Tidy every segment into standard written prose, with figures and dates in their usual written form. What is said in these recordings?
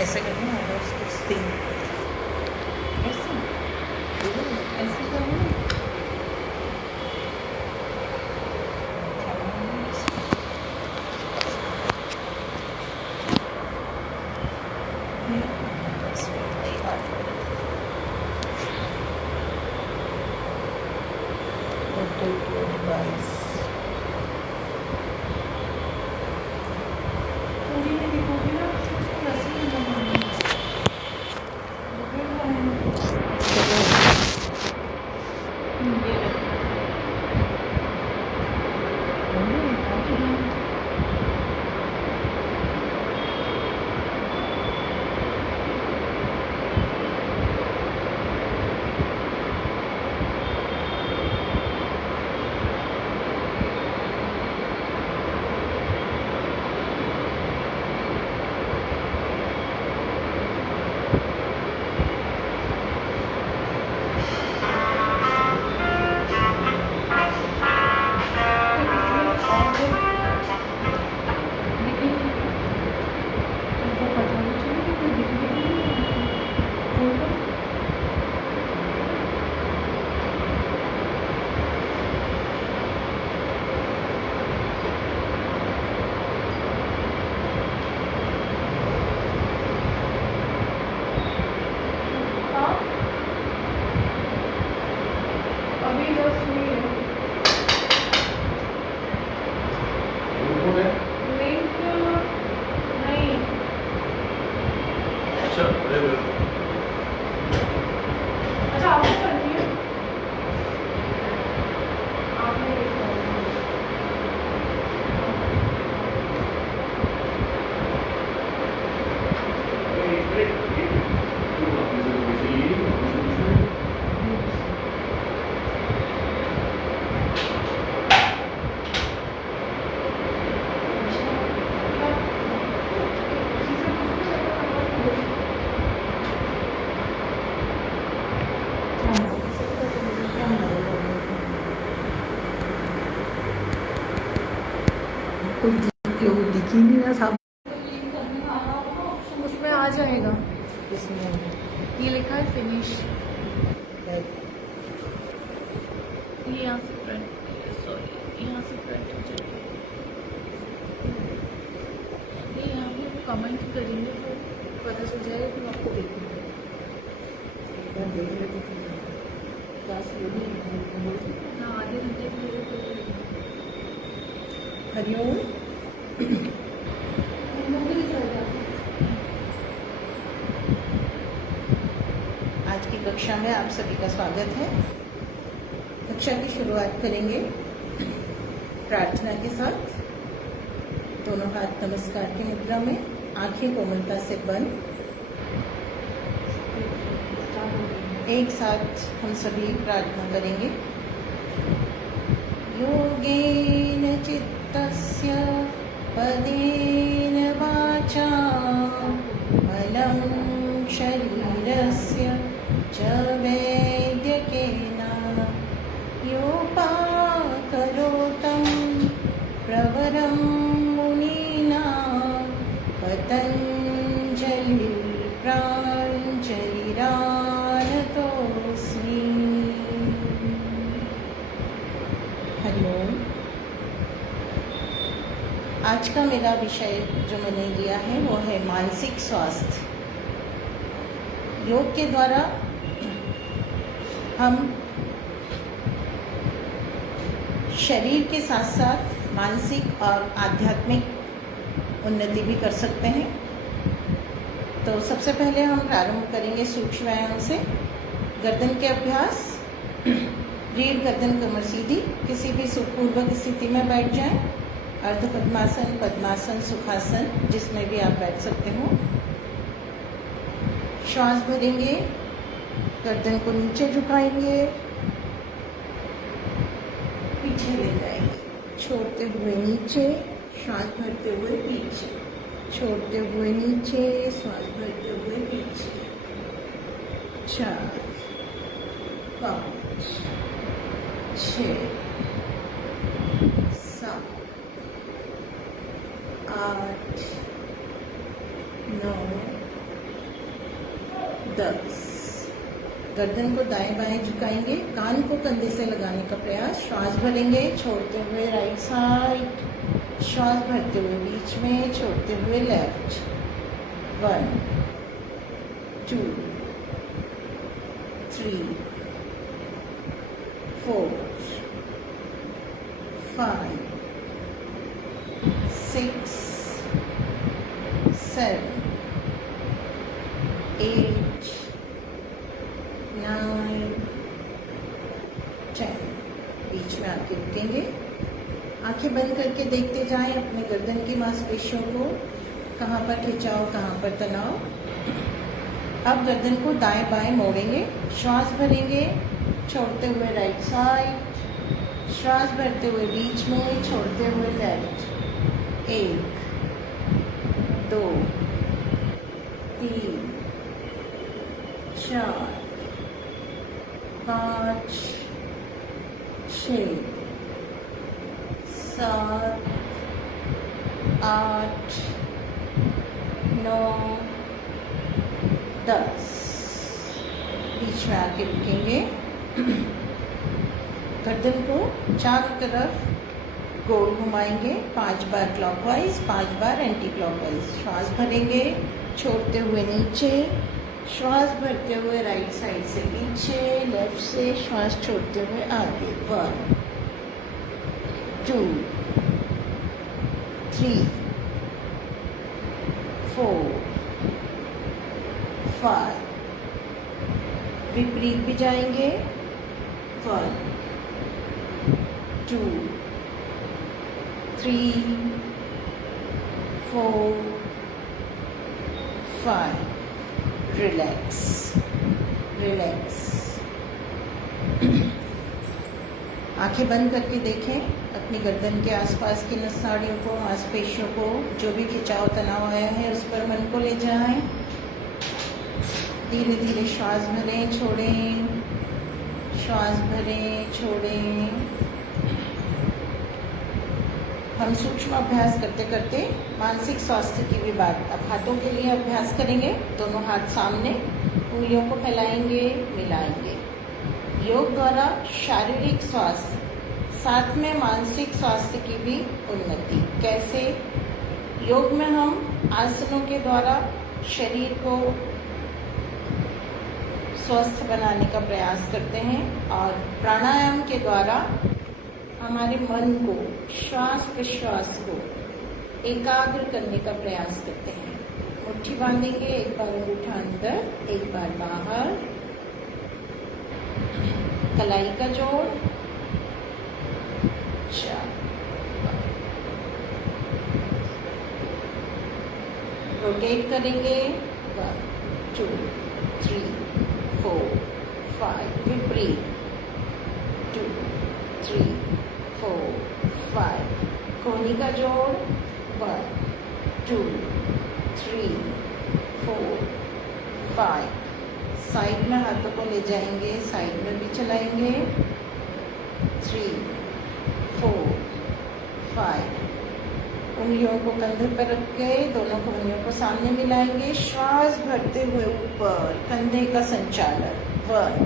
ऐसे करना है और उसको स्टिंग ऐसे ऐसे करना है। कोई दिख ही नहीं रहा साहब। उसमें आ जाएगा, इसमें ये लिखा है फिनिश। ये यहाँ से प्रिंट, सॉरी यहाँ से प्रिंट हो जाएगा। ये यहाँ पे वो कमेंट करेंगे तो पता चल जाएगा कि आपको देखेंगे। देख रहे थे क्लास हाँ, आधे घंटे के लिए तो हरिओम। आज की कक्षा में आप सभी का स्वागत है। कक्षा की शुरुआत करेंगे प्रार्थना के साथ। दोनों हाथ नमस्कार की मुद्रा में, आंखें कोमलता से बंद। एक साथ हम सभी प्रार्थना करेंगे। योगेन चित्तस्य पदेन वाचा मलं शरीरस्य च वैद्यकेन योपाकरोतं प्रवरं मुनीनां पतञ्जलिर्प्राञ्जलिरानतोऽस्मि। हरिओम। आज का मेरा विषय जो मैंने लिया है वो है मानसिक स्वास्थ्य। योग के द्वारा हम शरीर के साथ साथ मानसिक और आध्यात्मिक उन्नति भी कर सकते हैं। तो सबसे पहले हम प्रारंभ करेंगे सूक्ष्म व्यायाम से। गर्दन के अभ्यास। रीढ़ गर्दन कमर सीधी, किसी भी सुखपूर्वक स्थिति में बैठ जाएं। अर्ध पद्मासन, पद्मासन, सुखासन, जिसमें भी आप बैठ सकते हो। श्वास भरेंगे, गर्दन को नीचे झुकाएंगे, पीछे ले जाएंगे, छोड़ते हुए नीचे, श्वास भरते हुए पीछे, छोड़ते हुए नीचे, श्वास भरते हुए पीछे। 4 5 6 7 8 9 10। गर्दन को दाएं बाएं झुकाएंगे, कान को कंधे से लगाने का प्रयास। श्वास भरेंगे, छोड़ते हुए राइट साइड, श्वास भरते हुए बीच में, छोड़ते हुए लेफ्ट। 1 2 3 4 5 6 7 8 9 10। बीच में आके रुकेंगे, आंखें बंद करके देखते जाएं अपने गर्दन की मांसपेशियों को, कहाँ पर खिंचाव, कहाँ पर तनाव। अब गर्दन को दाएं बाएं मोड़ेंगे, श्वास भरेंगे, छोड़ते हुए राइट साइड, श्वास भरते हुए बीच में, छोड़ते हुए लेफ्ट। 1 2 3 4 5 6 7 8 9 10। बीच में आके रुकेंगे, गर्दन को चारों तरफ गोल घुमाएंगे, 5 बार क्लॉकवाइज, 5 बार एंटी क्लॉकवाइज। श्वास भरेंगे, छोड़ते हुए नीचे, श्वास भरते हुए राइट साइड से पीछे, लेफ्ट से श्वास छोड़ते हुए आगे। 1 2 3 4 5। विपरीत भी जाएंगे। 1 2 3 4 5। Relax relax. आंखें बंद करके देखें अपनी गर्दन के आसपास की नसाड़ियों को, मांसपेशियों को, जो भी खिंचाव तनाव आया है उस पर मन को ले जाएं। धीरे धीरे श्वास भरें, छोड़ें, श्वास भरें, छोड़ें। हम सूक्ष्म अभ्यास करते करते मानसिक स्वास्थ्य की भी बात। अब हाथों के लिए अभ्यास करेंगे। दोनों हाथ सामने, उंगलियों को फैलाएंगे, मिलाएंगे। योग द्वारा शारीरिक स्वास्थ्य, साथ में मानसिक स्वास्थ्य की भी उन्नति। कैसे? योग में हम आसनों के द्वारा शरीर को स्वस्थ बनाने का प्रयास करते हैं और प्राणायाम के द्वारा हमारे मन को, श्वास प्रश्वास को एकाग्र करने का प्रयास करते हैं। मुट्ठी बांधेंगे, एक बार अंगूठा अंदर, एक बार बाहर, कलाई का जोड़, 4। रोटेट करेंगे, 1 2 3 4 5। विपरीत, 2 3 4 5। कोहनी का जोड़, 1 2 3 4 5। साइड में हाथों को ले जाएंगे, साइड में भी चलाएंगे, 3 4 5। उंगलियों को कंधे पर रख के दोनों उंगलियों को सामने मिलाएंगे। श्वास भरते हुए ऊपर कंधे का संचालन, 1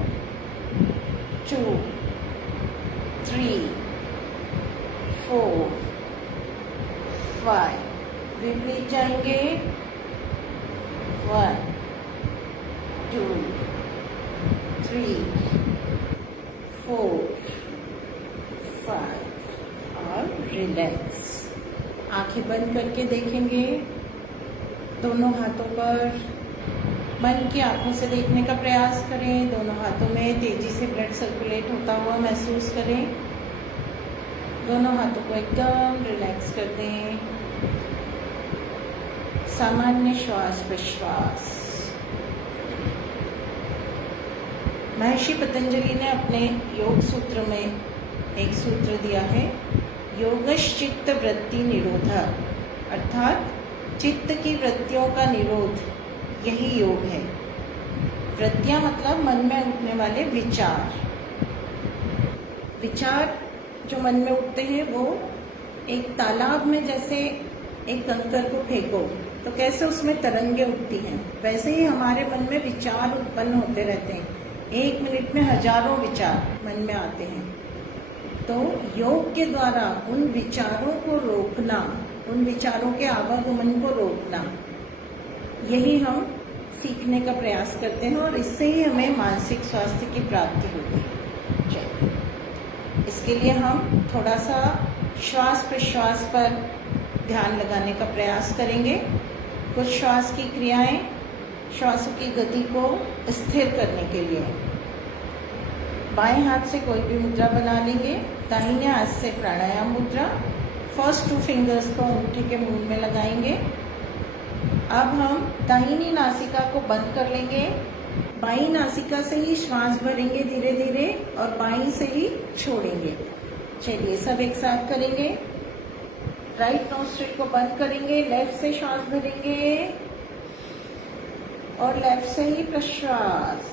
2 3 4 5। विपरीत जाएंगे, 1 2 3 4 5। और रिलैक्स। आंखें बंद करके देखेंगे, दोनों हाथों पर मन की आंखों से देखने का प्रयास करें। दोनों हाथों में तेजी से ब्लड सर्कुलेट होता हुआ महसूस करें। दोनों हाथों को एकदम रिलैक्स कर दें। सामान्य श्वास प्रश्वास। महर्षि पतंजलि ने अपने योग सूत्र में एक सूत्र दिया है, योगश्चित्त वृत्ति निरोधा, अर्थात चित्त की वृत्तियों का निरोध, यही योग है। वृत्तियां मतलब मन में उठने वाले विचार। विचार जो मन में उठते हैं वो एक तालाब में जैसे एक कंकर को फेंको तो कैसे उसमें तरंगे उठती हैं, वैसे ही हमारे मन में विचार उत्पन्न होते रहते हैं। 1 मिनट में हजारों विचार मन में आते हैं। तो योग के द्वारा उन विचारों को रोकना, उन विचारों के आवागमन को रोकना, यही हम सीखने का प्रयास करते हैं और इससे ही हमें मानसिक स्वास्थ्य की प्राप्ति होती है। चलिए, इसके लिए हम थोड़ा सा श्वास प्रश्वास पर ध्यान लगाने का प्रयास करेंगे। कुछ श्वास की क्रियाएं श्वासों की गति को स्थिर करने के लिए। बाएं हाथ से कोई भी मुद्रा बना लेंगे, दाहिने हाथ से प्राणायाम मुद्रा। फर्स्ट 2 फिंगर्स को अंगूठे के मूल में लगाएंगे। अब हम दाहिनी नासिका को बंद कर लेंगे, बाईं नासिका से ही श्वास भरेंगे धीरे धीरे और बाईं से ही छोड़ेंगे। चलिए, सब एक साथ करेंगे। राइट नोस्ट्रिल को बंद करेंगे, लेफ्ट से श्वास भरेंगे और लेफ्ट से ही प्रश्वास।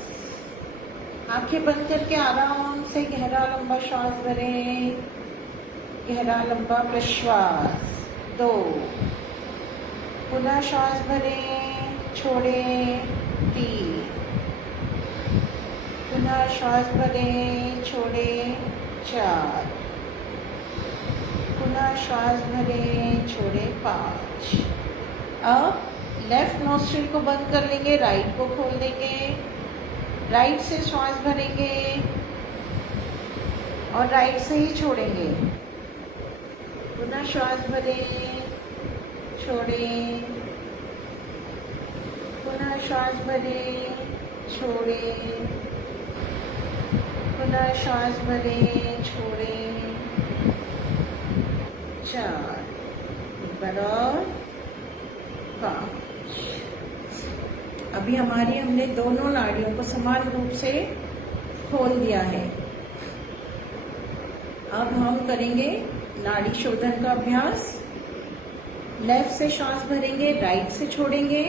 आंखें बंद करके आराम से गहरा लंबा श्वास भरें, गहरा लंबा प्रश्वास। 2, पुनः श्वास भरें, छोड़ें। 3, पुनः श्वास भरें, छोड़ें। 4, पुनः श्वास भरें, छोड़ें। 5। अब लेफ्ट नोस्ट्रिल को बंद कर लेंगे, राइट को खोल देंगे। राइट से श्वास भरेंगे और राइट से ही छोड़ेंगे। पुनः श्वास भरें, छोड़ें। पुनः श्वास भरें, छोड़ें। पुनः श्वास भरें, छोड़ें। 4, एक बार और 5। अभी हमने दोनों नाड़ियों को समान रूप से खोल दिया है। अब हम करेंगे नाड़ी शोधन का अभ्यास। लेफ्ट से श्वास भरेंगे, राइट से छोड़ेंगे,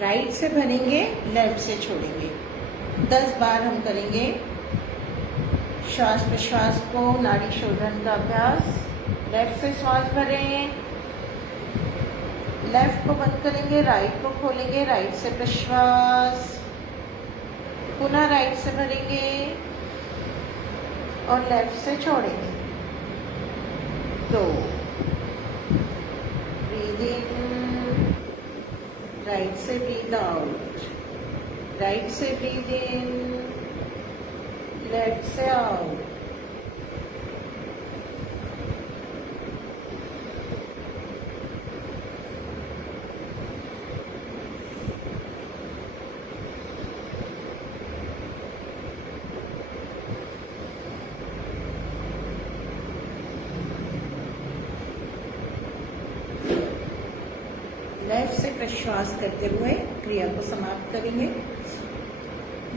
राइट से भरेंगे, लेफ्ट से छोड़ेंगे। 10 बार हम करेंगे श्वास प्रश्वास को, नाड़ी शोधन का अभ्यास। लेफ्ट से श्वास भरें, लेफ्ट को बंद करेंगे, राइट को खोलेंगे, राइट से प्रश्वास। पुनः राइट से भरेंगे और लेफ्ट से छोड़ेंगे। 2, ब्रीद इन, राइट से ब्रीद आउट, राइट से ब्रीद इन, लेफ्ट से आउट। लेफ्ट से प्रश्वास करते हुए क्रिया को समाप्त करेंगे।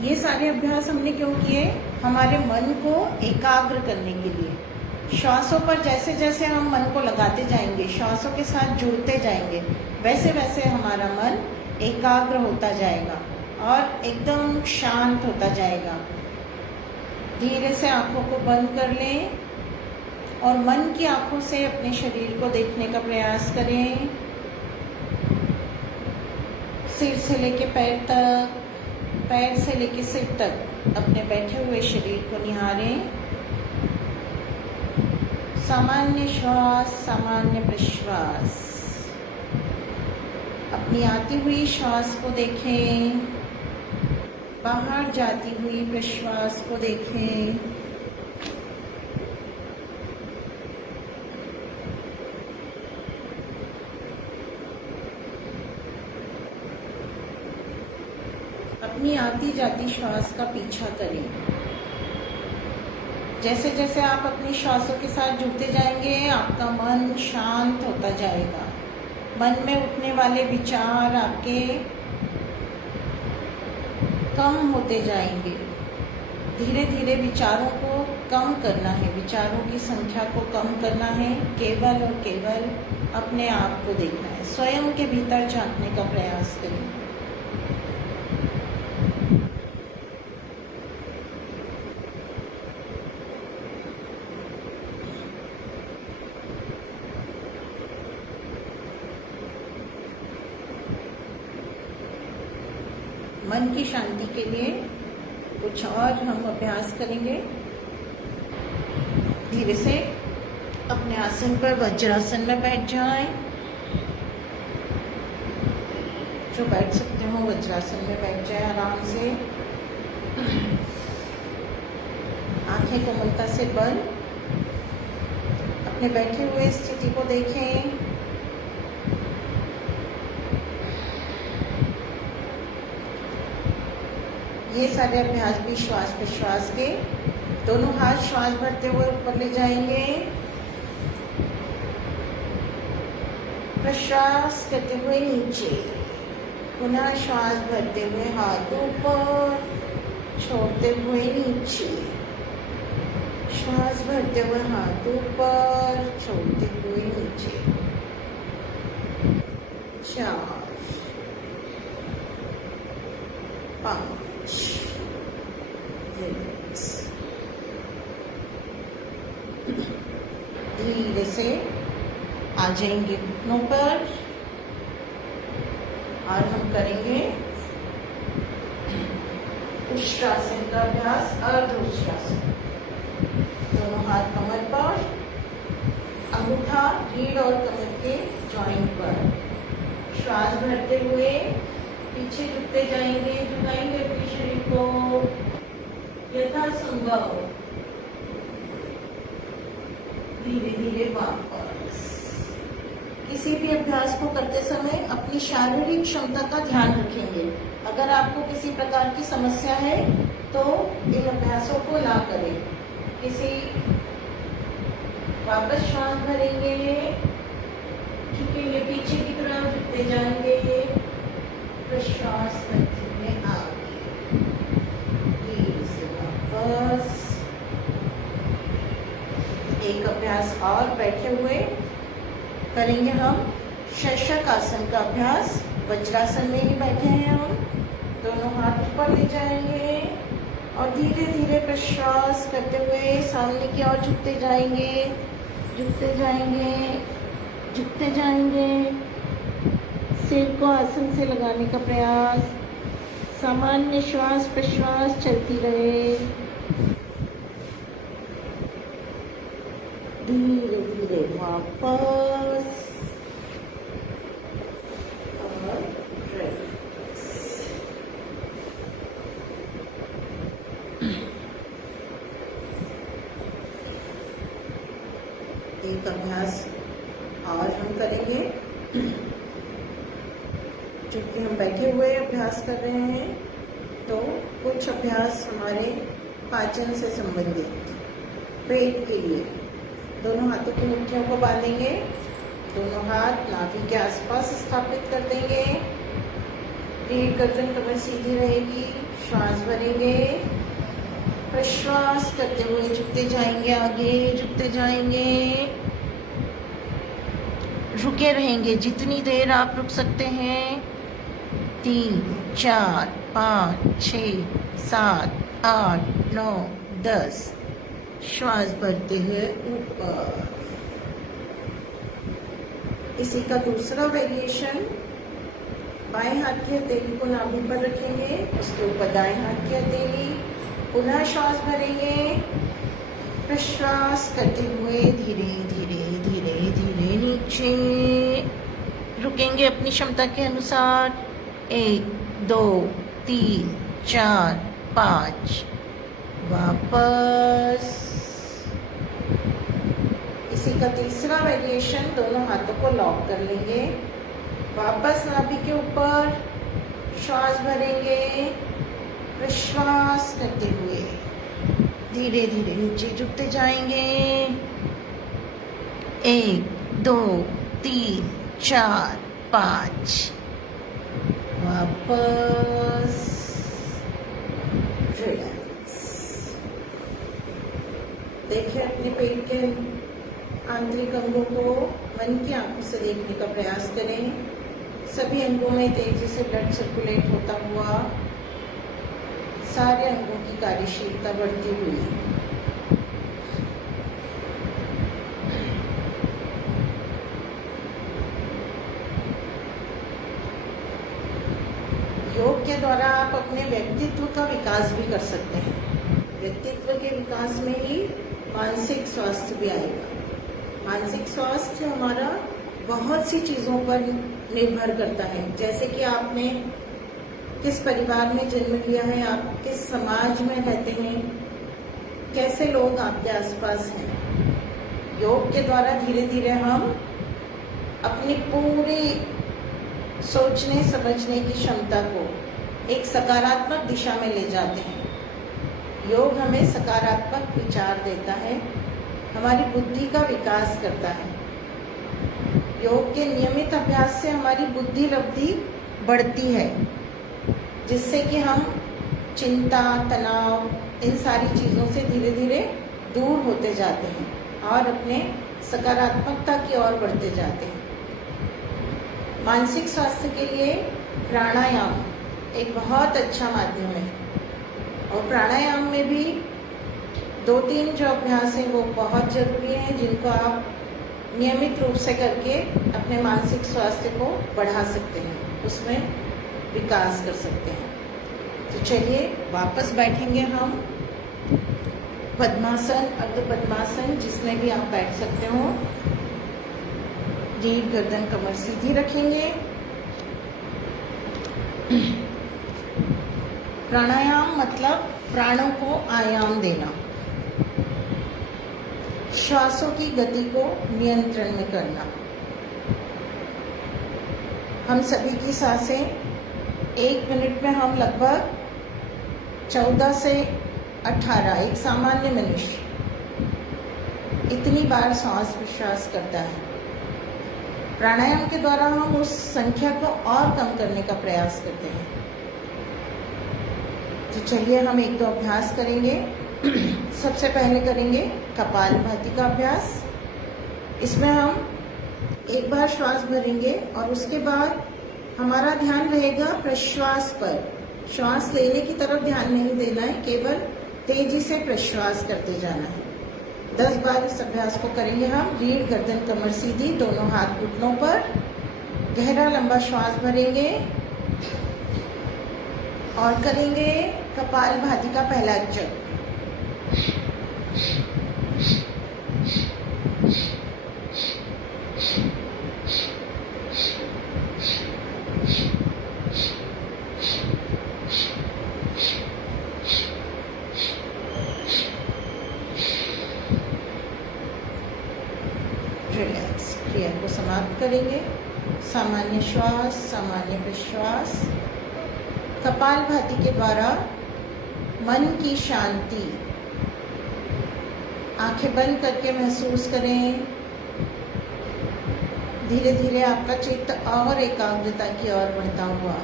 ये सारे अभ्यास हमने क्यों किए? हमारे मन को एकाग्र करने के लिए। श्वासों पर जैसे जैसे हम मन को लगाते जाएंगे, श्वासों के साथ जुड़ते जाएंगे, वैसे वैसे हमारा मन एकाग्र होता जाएगा और एकदम शांत होता जाएगा। धीरे से आंखों को बंद कर लें और मन की आंखों से अपने शरीर को देखने का प्रयास करें। सिर से लेके पैर तक, पैर से लेके सिर तक अपने बैठे हुए शरीर को निहारें। सामान्य श्वास, सामान्य प्रश्वास। अपनी आती हुई श्वास को देखें, बाहर जाती हुई प्रश्वास को देखें। अपनी आती जाती श्वास का पीछा करें। जैसे जैसे आप अपनी श्वासों के साथ जुड़ते जाएंगे, आपका मन शांत होता जाएगा। मन में उठने वाले विचार आपके कम होते जाएंगे। धीरे धीरे विचारों को कम करना है, विचारों की संख्या को कम करना है। केवल और केवल अपने आप को देखना है, स्वयं के भीतर झांकने का प्रयास करें। मन की शांति के लिए कुछ और हम अभ्यास करेंगे। धीरे से अपने आसन पर वज्रासन में बैठ जाएं। जो बैठ सकते हो वज्रासन में बैठ जाए आराम से। आंखें कोमलता से बंद। अपने बैठे हुए स्थिति को देखें। ये सारे अभ्यास भी श्वास प्रश्वास के। दोनों हाथ श्वास भरते हुए ऊपर ले जाएंगे, प्रश्वास करते हुए नीचे, पुनः श्वास भरते हुए हाथ ऊपर, छोड़ते हुए नीचे, श्वास भरते हुए हाथ ऊपर, छोड़ते हुए नीचे। 4 5 धीरे से आ जाएंगे घुटनों पर और हम करेंगे उष्ट्रासन का अभ्यास, अर्धउष्ट्रासन। दोनों हाथ कमर पर, अंगूठा रीढ़ और कमर के जॉइंट पर। श्वास भरते हुए पीछे झुकते जाएंगे, झुकाएंगे अपने शरीर को यथासंभव। धीरे धीरे वापस। किसी भी अभ्यास को करते समय अपनी शारीरिक क्षमता का ध्यान रखेंगे। अगर आपको किसी प्रकार की समस्या है तो इन अभ्यासों को ना करें। वापस श्वास भरेंगे, झुकेंगे पीछे की तरफ, झुकते जाएंगे, प्रश्वास करते हुए आगे, धीरे से वापस। एक अभ्यास और बैठे हुए करेंगे हम षटक आसन का अभ्यास। वज्रासन में ही बैठे हैं हम। दोनों हाथ ऊपर ले जाएंगे और धीरे धीरे प्रश्वास करते हुए सामने की ओर झुकते जाएंगे, झुकते जाएंगे, झुकते जाएंगे। सिर को आसन से लगाने का प्रयास। सामान्य श्वास प्रश्वास चलती रहे। धीरे धीरे वापस और रिलैक्स। एक अभ्यास और हम करेंगे। चूंकि हम बैठे हुए अभ्यास कर रहे हैं तो कुछ अभ्यास हमारे पाचन से संबंधित, पेट के लिए। दोनों हाथों की मुट्ठियों को बांधेंगे, दोनों हाथ नाभि के आसपास स्थापित कर देंगे। रीढ़ गर्दन कमर सीधी रहेगी। श्वास भरेंगे, प्रश्वास करते हुए झुकते जाएंगे, आगे झुकते जाएंगे, रुके रहेंगे जितनी देर आप रुक सकते हैं। 3 4 5 6 7 8 9 10। श्वास भरते हुए ऊपर। इसी का दूसरा वेरिएशन, बाएं हाथ की हथेली को नाभि पर रखेंगे, उसके ऊपर दाएं हाथ की हथेली। पुनः श्वास भरेंगे, प्रश्वास करते हुए धीरे धीरे धीरे धीरे नीचे, रुकेंगे अपनी क्षमता के अनुसार। 1 2 3 4 5। वापस। इसी का तीसरा वेरिएशन, दोनों हाथों को लॉक कर लेंगे, वापस नाभि के ऊपर श्वास भरेंगे, प्रश्वास करते हुए धीरे धीरे नीचे झुकते जाएंगे। 1 2 3 4 5। वापस। रिलैक्स। देखिए अपने पेट के आंतरिक अंगों को मन की आंखों से देखने का प्रयास करें। सभी अंगों में तेजी से ब्लड सर्कुलेट होता हुआ, सारे अंगों की कार्यशीलता बढ़ती हुई। योग के द्वारा आप अपने व्यक्तित्व का विकास भी कर सकते हैं। व्यक्तित्व के विकास में ही मानसिक स्वास्थ्य भी आएगा। मानसिक स्वास्थ्य हमारा बहुत सी चीज़ों पर निर्भर करता है, जैसे कि आपने किस परिवार में जन्म लिया है, आप किस समाज में रहते हैं, कैसे लोग आपके आसपास हैं। योग के द्वारा धीरे धीरे हम अपनी पूरी सोचने समझने की क्षमता को एक सकारात्मक दिशा में ले जाते हैं। योग हमें सकारात्मक विचार देता है, हमारी बुद्धि का विकास करता है। योग के नियमित अभ्यास से हमारी बुद्धि लब्धि बढ़ती है, जिससे कि हम चिंता, तनाव, इन सारी चीज़ों से धीरे धीरे दूर होते जाते हैं और अपने सकारात्मकता की ओर बढ़ते जाते हैं। मानसिक स्वास्थ्य के लिए प्राणायाम एक बहुत अच्छा माध्यम है और प्राणायाम में भी 2-3 जो अभ्यास हैं वो बहुत ज़रूरी हैं, जिनको आप नियमित रूप से करके अपने मानसिक स्वास्थ्य को बढ़ा सकते हैं, उसमें विकास कर सकते हैं। तो चलिए वापस बैठेंगे हम पद्मासन, अर्ध पद्मासन, जिसमें भी आप बैठ सकते हो। रीढ़, गर्दन, कमर सीधी रखेंगे। प्राणायाम मतलब प्राणों को आयाम देना, श्वासों की गति को नियंत्रण में करना। हम सभी की सांसें 1 मिनट में हम लगभग 14 से 18, एक सामान्य मनुष्य इतनी बार सांस प्रश्वास करता है। प्राणायाम के द्वारा हम उस संख्या को और कम करने का प्रयास करते हैं। तो चलिए हम 1-2 अभ्यास करेंगे। सबसे पहले करेंगे कपालभाति का अभ्यास। इसमें हम एक बार श्वास भरेंगे और उसके बाद हमारा ध्यान रहेगा प्रश्वास पर। श्वास लेने की तरफ ध्यान नहीं देना है, केवल तेजी से प्रश्वास करते जाना है। 10 बार इस अभ्यास को करेंगे हम। रीढ़, गर्दन, कमर सीधी, दोनों हाथ घुटनों पर। गहरा लंबा श्वास भरेंगे और करेंगे कपालभाति का पहला चक्र। रिलैक्स, क्रिया को समाप्त करेंगे। सामान्य श्वास, सामान्य प्रश्वास। कपालभाति के द्वारा मन की शांति। आंखें बंद करके महसूस करें। धीरे धीरे आपका चित्त और एकाग्रता की ओर बढ़ता हुआ।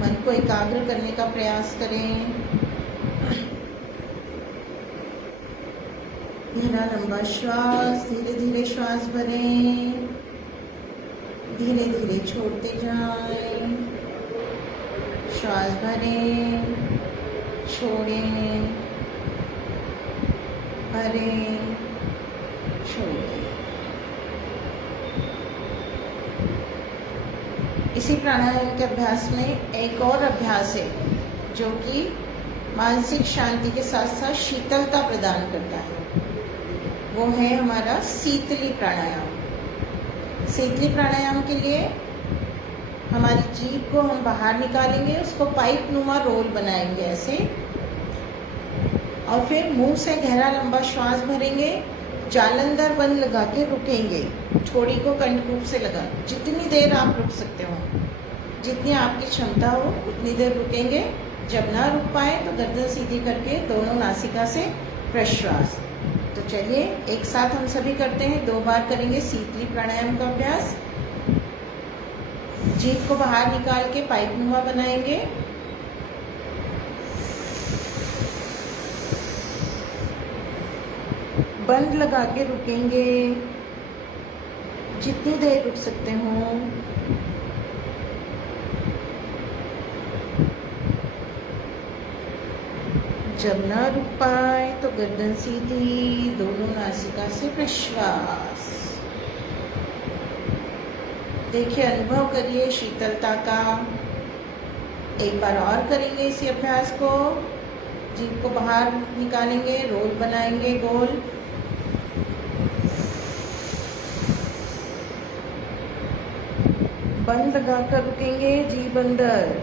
मन को एकाग्र करने का प्रयास करें। गहरा लंबा श्वास, धीरे धीरे श्वास भरें, धीरे धीरे छोड़ते जाएं। श्वास भरें, छोड़ें, भरें, छोड़ें। इसी प्राणायाम के अभ्यास में एक और अभ्यास है जो कि मानसिक शांति के साथ साथ शीतलता प्रदान करता है। वो है हमारा शीतली प्राणायाम। शीतली प्राणायाम के लिए हमारी जीभ को हम बाहर निकालेंगे, उसको पाइप नुमा रोल बनाएंगे ऐसे, और फिर मुंह से गहरा लंबा श्वास भरेंगे। जालंधर बंद लगा के रुकेंगे, छोड़ी को कंठकूप से लगा। जितनी देर आप रुक सकते हो, जितनी आपकी क्षमता हो उतनी देर रुकेंगे। जब ना रुक पाए तो गर्दन सीधी करके दोनों नासिका से प्रश्वास। तो चलिए एक साथ हम सभी करते हैं। 2 बार करेंगे शीतली प्राणायाम का अभ्यास। जीभ को बाहर निकाल के पाइप नुमा बनाएंगे। बंद लगा के रुकेंगे, जितनी देर रुक सकते हो। जब ना रुक पाए तो गर्दन सीधी, दोनों नासिका से प्रश्वास। देखिए, अनुभव करिए शीतलता का। एक बार और करेंगे इसी अभ्यास को। जीभ को बाहर निकालेंगे, रोल बनाएंगे गोल। बंद लगाकर रुकेंगे, जीभ अंदर।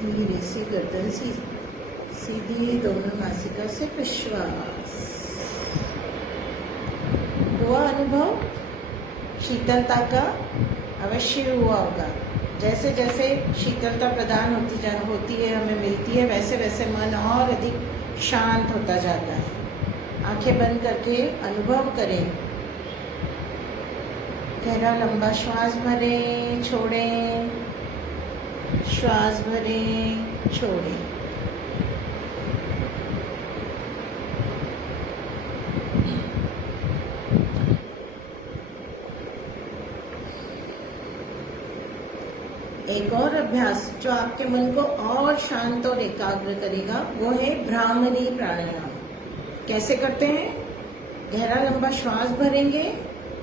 धीरे से गर्दन सीधी, दोनों नासिका से प्रश्वास। हुआ अनुभव शीतलता का? अवश्य हुआ होगा। जैसे जैसे शीतलता प्रदान होती है, हमें मिलती है, वैसे वैसे मन और अधिक शांत होता जाता है। आंखें बंद करके अनुभव करें। गहरा लंबा श्वास भरें, छोड़ें, श्वास भरें, छोड़ें। एक और अभ्यास जो आपके मन को और शांत और एकाग्र करेगा, वो है भ्रामरी प्राणायाम। कैसे करते हैं? गहरा लंबा श्वास भरेंगे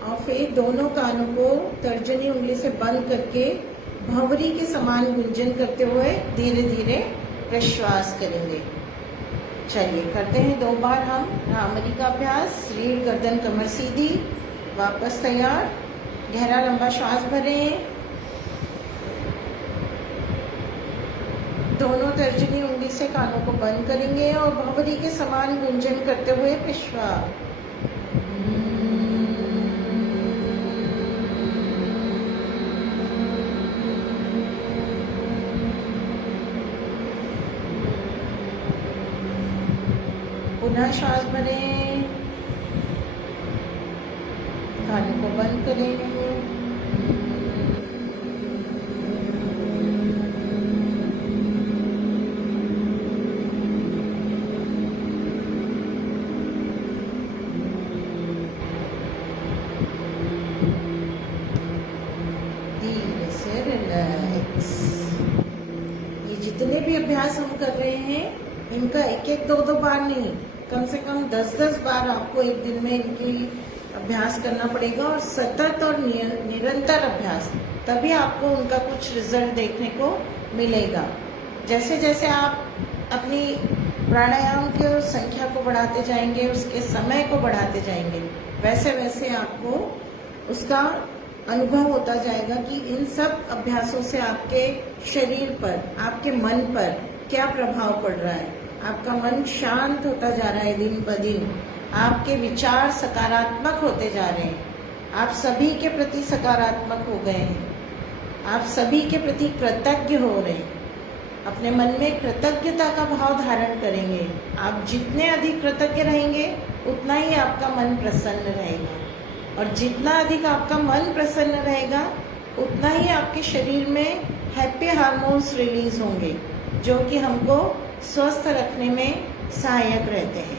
और फिर दोनों कानों को तर्जनी उंगली से बंद करके भंवरी के समान गुंजन करते हुए धीरे धीरे प्रश्वास करेंगे। चलिए करते हैं 2 बार हम भ्रामरी का अभ्यास। रीढ़, गर्दन, कमर सीधी, वापस तैयार। गहरा लंबा श्वास भरें, दोनों तर्जनी उंगली से कानों को बंद करेंगे और भंवरी के समान गुंजन करते हुए प्रश्वास। पुनः श्वास भरें, कानों को बंद करें। ये जितने भी अभ्यास हम कर रहे हैं, इनका एक एक 2 बार नहीं, कम से कम 10 बार आपको एक दिन में इनकी अभ्यास करना पड़ेगा और सतत और निरंतर अभ्यास, तभी आपको उनका कुछ रिजल्ट देखने को मिलेगा। जैसे जैसे आप अपनी प्राणायाम की संख्या को बढ़ाते जाएंगे, उसके समय को बढ़ाते जाएंगे, वैसे वैसे आपको उसका अनुभव होता जाएगा कि इन सब अभ्यासों से आपके शरीर पर, आपके मन पर क्या प्रभाव पड़ रहा है। आपका मन शांत होता जा रहा है दिन ब दिन, आपके विचार सकारात्मक होते जा रहे हैं, आप सभी के प्रति सकारात्मक हो गए हैं, आप सभी के प्रति कृतज्ञ हो रहे हैं। अपने मन में कृतज्ञता का भाव धारण करेंगे। आप जितने अधिक कृतज्ञ रहेंगे, उतना ही आपका मन प्रसन्न रहेगा, और जितना अधिक आपका मन प्रसन्न रहेगा, उतना ही आपके शरीर में हैप्पी हार्मोन्स रिलीज होंगे, जो कि हमको स्वस्थ रखने में सहायक रहते हैं।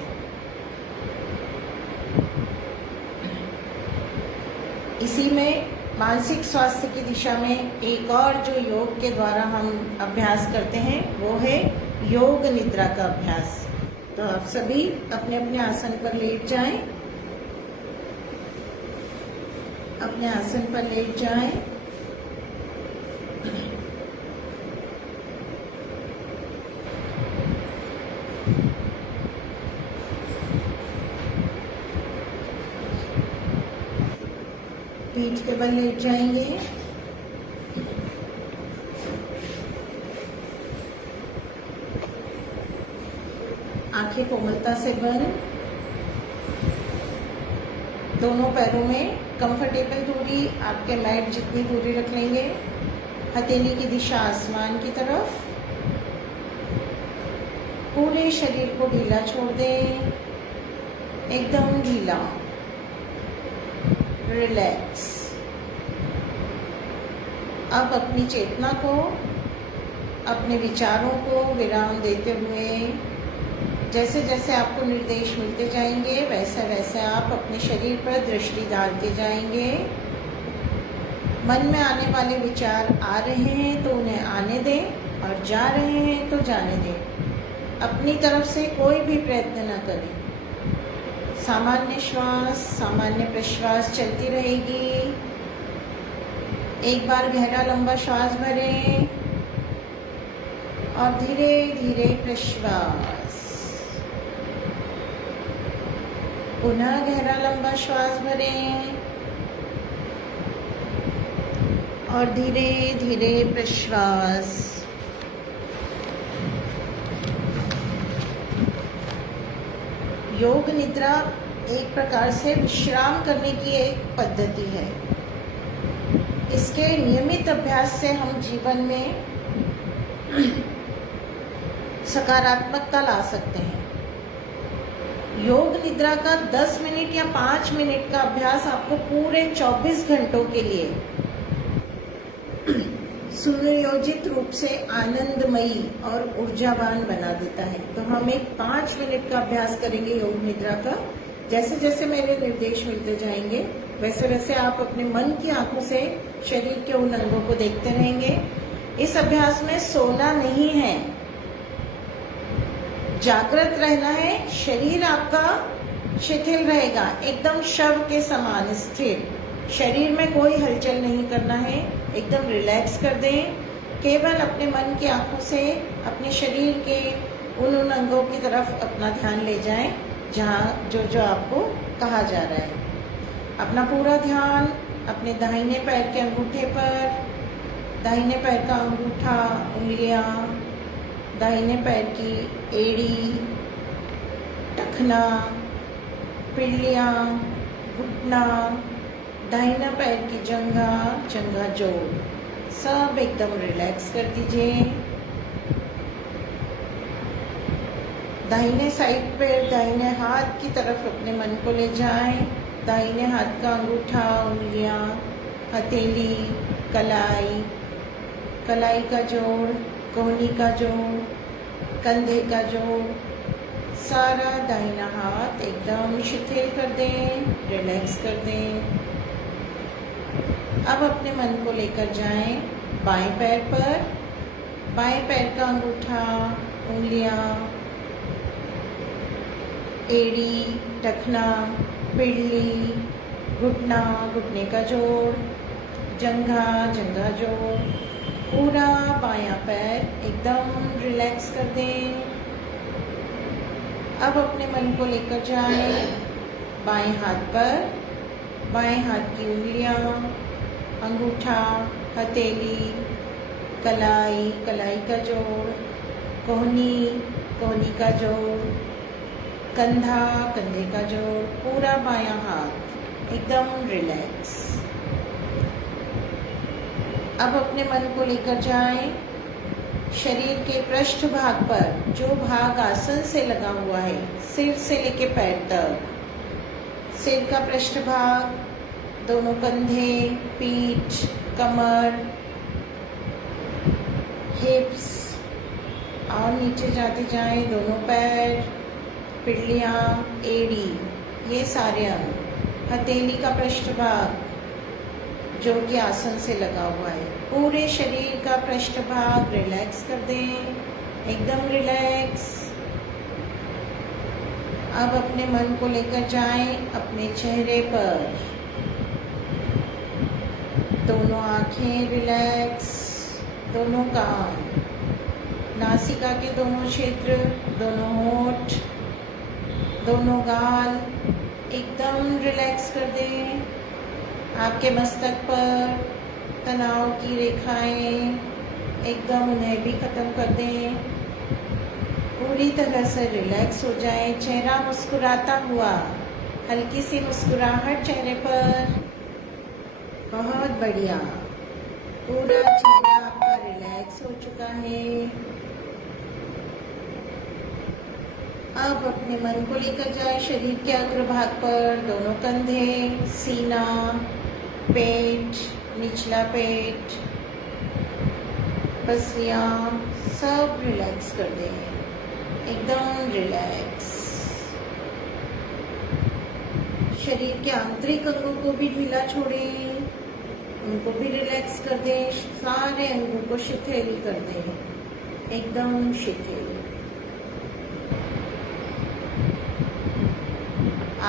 इसी में मानसिक स्वास्थ्य की दिशा में एक और जो योग के द्वारा हम अभ्यास करते हैं, वो है योग निद्रा का अभ्यास। तो आप सभी अपने अपने आसन पर लेट जाएं। अपने आसन पर लेट जाएं। पीठ के बल लेट जाएंगे। आंखें कोमलता से बंद। दोनों पैरों में कंफर्टेबल दूरी, आपके मैट जितनी दूरी रख लेंगे। हथेली की दिशा आसमान की तरफ। पूरे शरीर को ढीला छोड़ दें, एकदम ढीला, रिलैक्स। अब अपनी चेतना को, अपने विचारों को विराम देते हुए, जैसे जैसे आपको निर्देश मिलते जाएंगे, वैसे वैसे आप अपने शरीर पर दृष्टि डालते जाएंगे। मन में आने वाले विचार आ रहे हैं तो उन्हें आने दें, और जा रहे हैं तो जाने दें। अपनी तरफ से कोई भी प्रयत्न न करें। सामान्य श्वास, सामान्य प्रश्वास चलती रहेगी। एक बार गहरा लंबा श्वास भरें और धीरे धीरे प्रश्वास। पुनः गहरा लंबा श्वास भरें और धीरे धीरे प्रश्वास। योग निद्रा एक प्रकार से विश्राम करने की एक पद्धति है। इसके नियमित अभ्यास से हम जीवन में सकारात्मकता ला सकते हैं। योग निद्रा का 10 मिनट या 5 मिनट का अभ्यास आपको पूरे 24 घंटों के लिए सुनियोजित रूप से आनंदमयी और ऊर्जावान बना देता है। तो हम एक 5 मिनट का अभ्यास करेंगे योग निद्रा का। जैसे जैसे मेरे निर्देश मिलते जाएंगे वैसे वैसे आप अपने मन की आंखों से शरीर के उन अंगों को देखते रहेंगे। इस अभ्यास में सोना नहीं है, जागृत रहना है। शरीर आपका शिथिल रहेगा, एकदम शव के समान स्थिर। शरीर में कोई हलचल नहीं करना है, एकदम रिलैक्स कर दें। केवल अपने मन की आंखों से अपने शरीर के उन अंगों की तरफ अपना ध्यान ले जाएं जहाँ जो आपको कहा जा रहा है। अपना पूरा ध्यान अपने दाहिने पैर के अंगूठे पर, दाहिने पैर का अंगूठा, उंगलियां, दाहिने पैर की एड़ी, टखना, पिंडलियां, घुटना, दाहिना पैर की जंघा, जंघा जोड़, सब एकदम रिलैक्स कर दीजिए। दाहिने साइड पे दाहिने हाथ की तरफ अपने मन को ले जाएं। दाहिने हाथ का अंगूठा, उंगलियां, हथेली, कलाई, कलाई का जोड़, कोहनी का जोड़, कंधे का जोड़, सारा दाहिना हाथ एकदम शिथिल कर दें, रिलैक्स कर दें। अब अपने मन को लेकर जाएं बाएं पैर पर। बाएं पैर का अंगूठा, उंगलियां, एड़ी, टखना, पिंडली, घुटना, घुटने का जोड़, जंघा, जंघा जोड़, पूरा बायां पैर एकदम रिलैक्स कर दें। अब अपने मन को लेकर जाएं बाएं हाथ पर। बाएं हाथ की उंगलियां, अंगूठा, हथेली, कलाई, कलाई का जोड़, कोहनी, कोहनी का जोड़, कंधा, कंधे का जोड़, पूरा बायां हाथ एकदम रिलैक्स। अब अपने मन को लेकर जाएं शरीर के पृष्ठ भाग पर, जो भाग आसन से लगा हुआ है, सिर से लेके पैर तक। सिर का पृष्ठ भाग, दोनों कंधे, पीठ, कमर, हिप्स और नीचे जाते जाएं दोनों पैर, पिंडलियां, एड़ी, ये सारे अंग। हथेली का पृष्ठ भाग जो कि आसन से लगा हुआ है, पूरे शरीर का पृष्ठ भाग रिलैक्स कर दें, एकदम रिलैक्स। अब अपने मन को लेकर जाएं अपने चेहरे पर। दोनों आंखें रिलैक्स, दोनों कान, नासिका के दोनों क्षेत्र, दोनों होंठ, दोनों गाल एकदम रिलैक्स कर दें। आपके मस्तक पर तनाव की रेखाएं एकदम उन्हें भी ख़त्म कर दें, पूरी तरह से रिलैक्स हो जाए। चेहरा मुस्कुराता हुआ, हल्की सी मुस्कुराहट चेहरे पर, बहुत बढ़िया, पूरा चेहरा आपका रिलैक्स हो चुका है। अब अपने मन को लेकर जाए शरीर के अग्रभाग पर, दोनों कंधे, सीना, पेट, निचला पेट, पसलियाँ, सब रिलैक्स कर दें, एकदम रिलैक्स। शरीर के आंतरिक अंगों को भी ढीला छोड़ें, उनको भी रिलैक्स कर दें, सारे अंगों को शिथिल कर दें, एकदम शिथिल।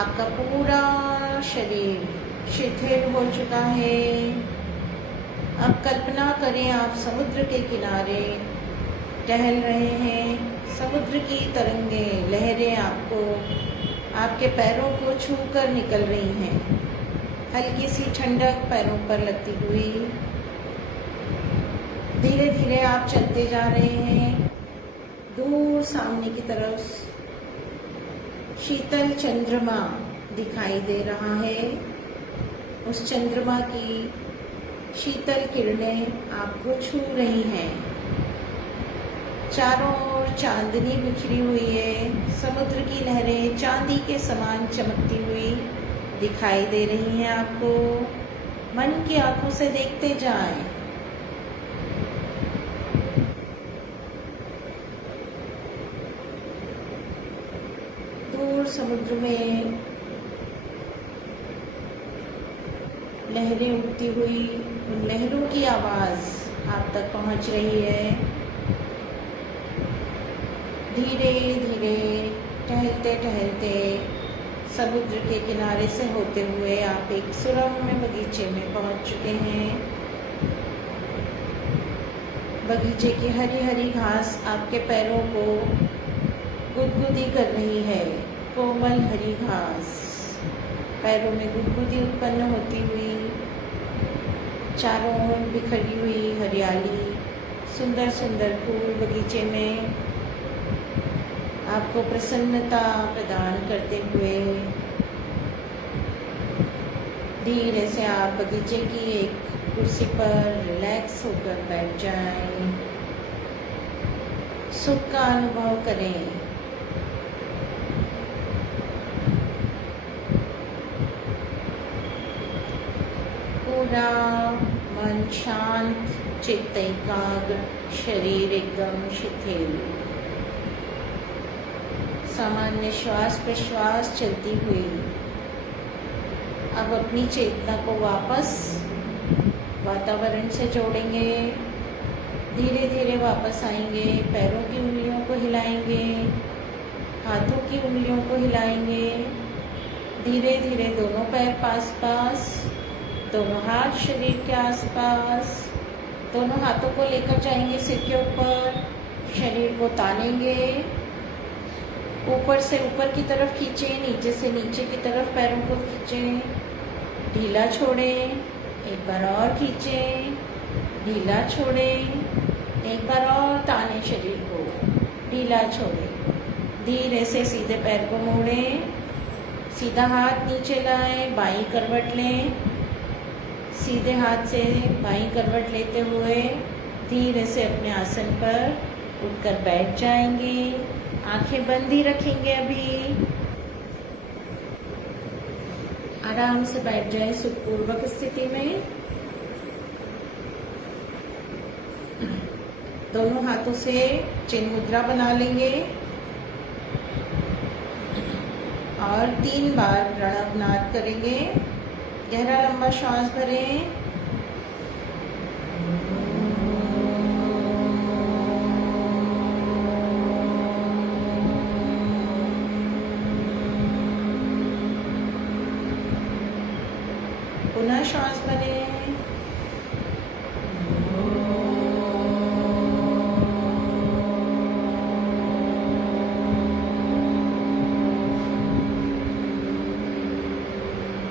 आपका पूरा शरीर शिथिल हो चुका है। अब कल्पना करें आप समुद्र के किनारे टहल रहे हैं। समुद्र की तरंगें, लहरें आपको आपके पैरों को छूकर निकल रही हैं। हल्की सी ठंडक पैरों पर लगती हुई धीरे धीरे आप चलते जा रहे हैं। दूर सामने की तरफ शीतल चंद्रमा दिखाई दे रहा है। उस चंद्रमा की शीतल किरणें आपको छू रही हैं। चारों ओर चांदनी बिखरी हुई है। समुद्र की लहरें चांदी के समान चमकती हुई दिखाई दे रही हैं आपको। मन की आंखों से देखते जाएं। दूर समुद्र में लहरें उठती हुई, उन लहरों की आवाज़ आप तक पहुंच रही है। धीरे धीरे टहलते टहलते समुद्र के किनारे से होते हुए आप एक सुरम्य बगीचे में पहुंच चुके हैं। बगीचे की हरी हरी घास आपके पैरों को गुदगुदी कर रही है। कोमल हरी घास पैरों में गुदगुदी उत्पन्न होती हुई, चारों ओर बिखरी हुई हरियाली, सुंदर सुंदर फूल बगीचे में आपको प्रसन्नता प्रदान करते हुए धीरे से आप बगीचे की एक कुर्सी पर रिलैक्स होकर बैठ जाएं। सुख का अनुभव करें। पूरा मन शांत, चित्त एकाग्र, शरीर एकदम शिथिल। सामान्य श्वास प्रश्वास चलती हुई अब अपनी चेतना को वापस वातावरण से जोड़ेंगे। धीरे धीरे वापस आएंगे। पैरों की उंगलियों को हिलाएंगे, हाथों की उंगलियों को हिलाएंगे। धीरे धीरे दोनों पैर पास पास, दोनों हाथ शरीर के आसपास, दोनों हाथों को लेकर जाएंगे सिर के ऊपर। शरीर को तानेंगे, ऊपर से ऊपर की तरफ खींचें, नीचे से नीचे की तरफ पैरों को खींचें, ढीला छोड़ें, एक बार और खींचें, ढीला छोड़ें, एक बार और तानें शरीर को, ढीला छोड़ें। धीरे से सीधे पैर को मोड़ें, सीधा हाथ नीचे लाएं, बाईं करवट लें। सीधे हाथ से बाईं करवट लेते हुए धीरे से अपने आसन पर उठकर बैठ जाएंगे। आंखें बंद ही रखेंगे। अभी आराम से बैठ जाए सुखपूर्वक स्थिति में। दोनों हाथों से चिन्ह मुद्रा बना लेंगे और 3 बार प्रणव नाद करेंगे। गहरा लंबा श्वास भरें। पुनः श्वास भरें।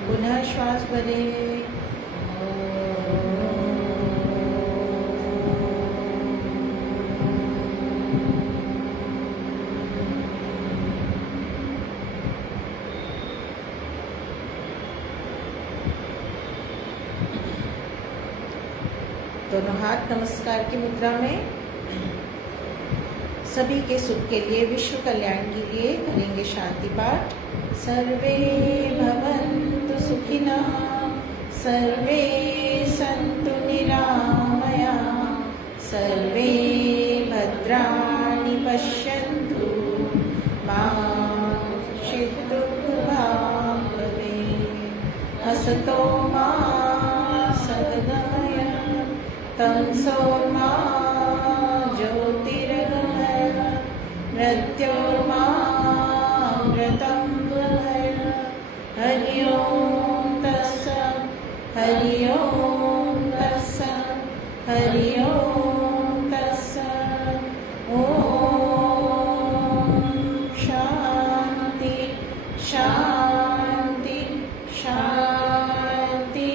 पुनः श्वास भरें। दोनों हाथ नमस्कार की मुद्रा में। सभी के सुख के लिए, विश्व कल्याण के लिए करेंगे शांति पाठ। सर्वे भवन्तु सुखिनः, सर्वे सन्तु निरामया, सर्वे भद्राणि पश्यन्तु, मा कश्चित् दुःखभाग् भवेत्। असतो मा सद्गमय, तमसो मा ज्योतिर्गमय, मृत्योर्मा अमृतं गमय। हरि ओम तत्सत् हरि ओम तत्सत् हरि ओम तत्सत् ओम शांति शांति शांति।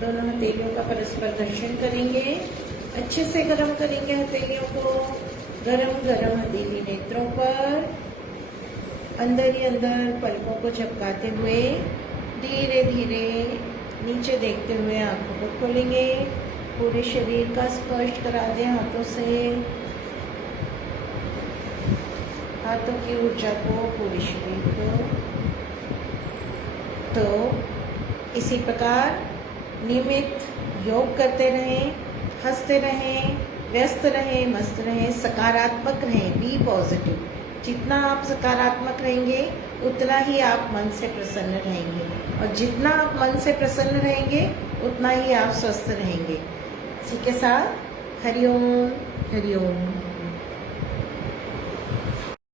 दोनों हथेलियों का परस्पर घर्षण करेंगे, अच्छे से गर्म करेंगे हथेलियों को। गरम गरम हथेली नेत्रों पर, अंदर ही अंदर पलकों को झपकाते हुए धीरे धीरे नीचे देखते हुए आंखों को खोलेंगे। पूरे शरीर का स्पर्श करा दें हाथों से, हाथों की ऊर्जा को, पूरे शरीर को। तो इसी प्रकार नियमित योग करते रहें, हंसते रहें, व्यस्त रहें, मस्त रहें, सकारात्मक रहें, बी पॉजिटिव। जितना आप सकारात्मक रहेंगे उतना ही आप मन से प्रसन्न रहेंगे, और जितना आप मन से प्रसन्न रहेंगे उतना ही आप स्वस्थ रहेंगे। इसी के साथ हरि ओम हरि ओम।